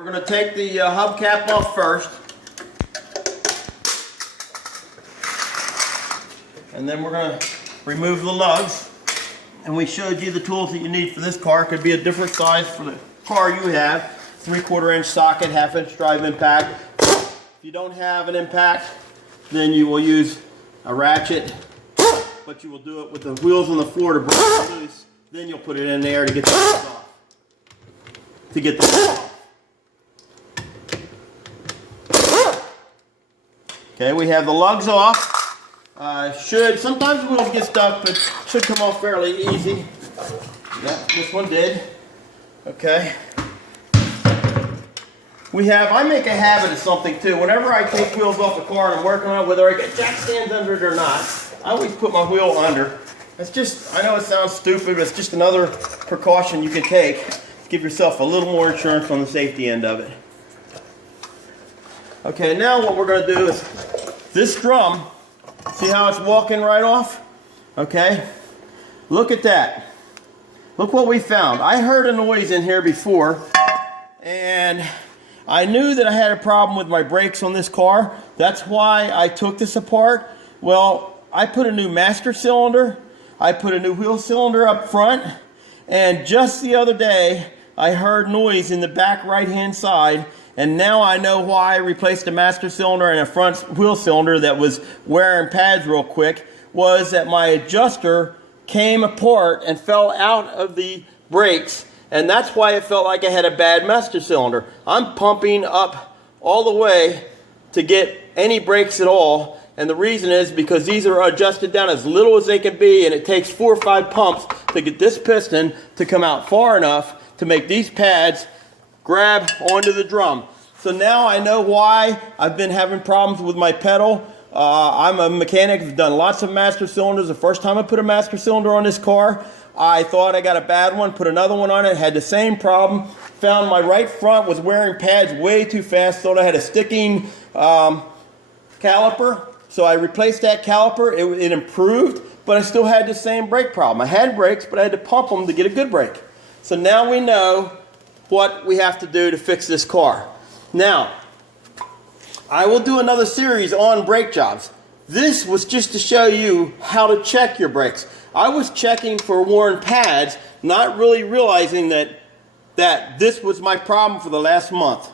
We're going to take the hubcap off first. And then we're going to remove the lugs. And we showed you the tools that you need for this car. It could be a different size for the car you have. 3/4 inch socket, 1/2 inch drive impact. If you don't have an impact, then you will use a ratchet. But you will do it with the wheels on the floor to break it loose. Then you'll put it in there to get the wheels off. To get the wheels off. Okay, we have the lugs off. Sometimes the wheels get stuck, but should come off fairly easy. Yeah, this one did. Okay. I make a habit of something too. Whenever I take wheels off the car and I'm working on it, whether I get jack stands under it or not, I always put my wheel under. It's just, I know it sounds stupid, but it's just another precaution you can take to give yourself a little more insurance on the safety end of it. Okay, now what we're going to do is, this drum, see how it's walking right off? Okay, look at that. Look what we found. I heard a noise in here before, and I knew that I had a problem with my brakes on this car. That's why I took this apart. Well, I put a new master cylinder. I put a new wheel cylinder up front. And just the other day, I heard noise in the back right-hand side. And now I know why I replaced the master cylinder and a front wheel cylinder that was wearing pads real quick. Was that my adjuster came apart and fell out of the brakes. And that's why it felt like I had a bad master cylinder. I'm pumping up all the way to get any brakes at all. And the reason is because these are adjusted down as little as they can be, and it takes 4 or 5 pumps to get this piston to come out far enough to make these pads grab onto the drum. So now I know why I've been having problems with my pedal. I'm a mechanic, I've done lots of master cylinders. The first time I put a master cylinder on this car, I thought I got a bad one, put another one on it, had the same problem. Found my right front was wearing pads way too fast, thought I had a sticking caliper. So I replaced that caliper, it improved, but I still had the same brake problem. I had brakes, but I had to pump them to get a good brake. So now we know what we have to do to fix this car. Now, I will do another series on brake jobs. This was just to show you how to check your brakes. I was checking for worn pads, not really realizing that this was my problem for the last month.